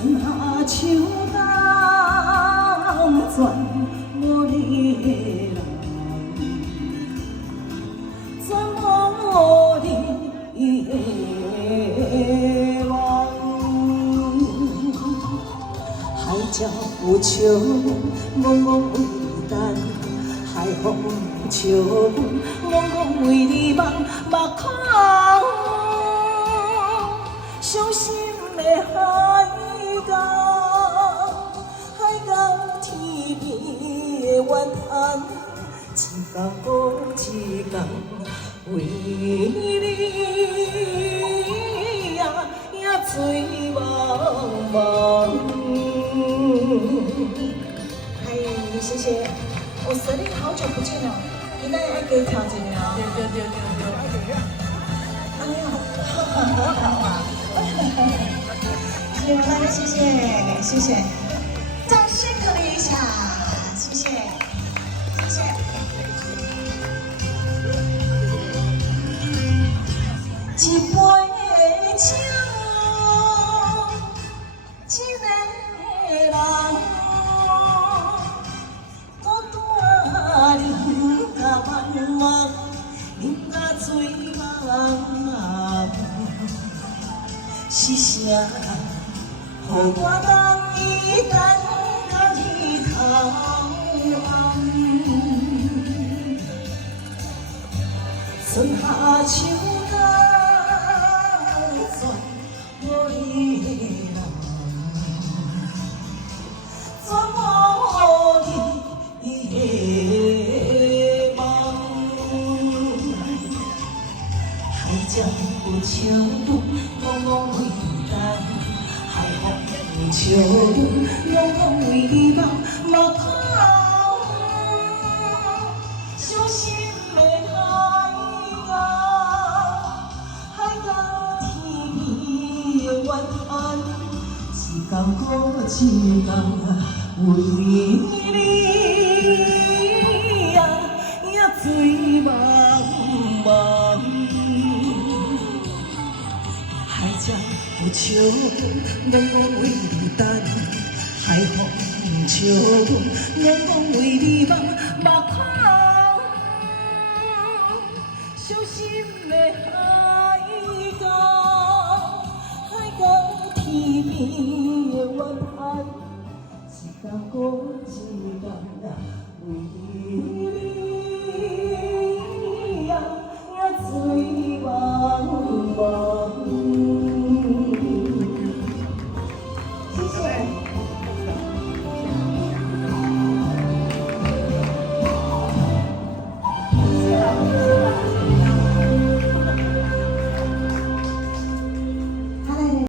春夏秋冬，全无你的人，全无你的梦。海鸟有笑阮，戆戆为你等；海风有笑阮，戆戆为你梦。目眶伤心的海角，海角天边的怨叹，一天过一天，为你呀醉茫茫。哎，谢谢，我森林好久不见了，你那爱给调节了？对。哎呀，好啊！谢谢大家，谢谢，掌声鼓励一下，谢谢。一杯酒，一个人，孤单饮甲茫茫，饮甲醉茫茫。是啥？予我等伊等到日头红。春夏秋冬，全无你的人，全无你的梦。海鸟有笑阮，戆戆为你等；海风有笑阮，戆戆为你梦。目眶伤心的海角，海角天边的怨叹，一天过一天，为你呀醉茫茫。海鸟有笑阮，戆戆为你等；海风有笑阮，戆戆为你梦。目眶伤心的海角，海角天边的怨叹，一天过一天，为你。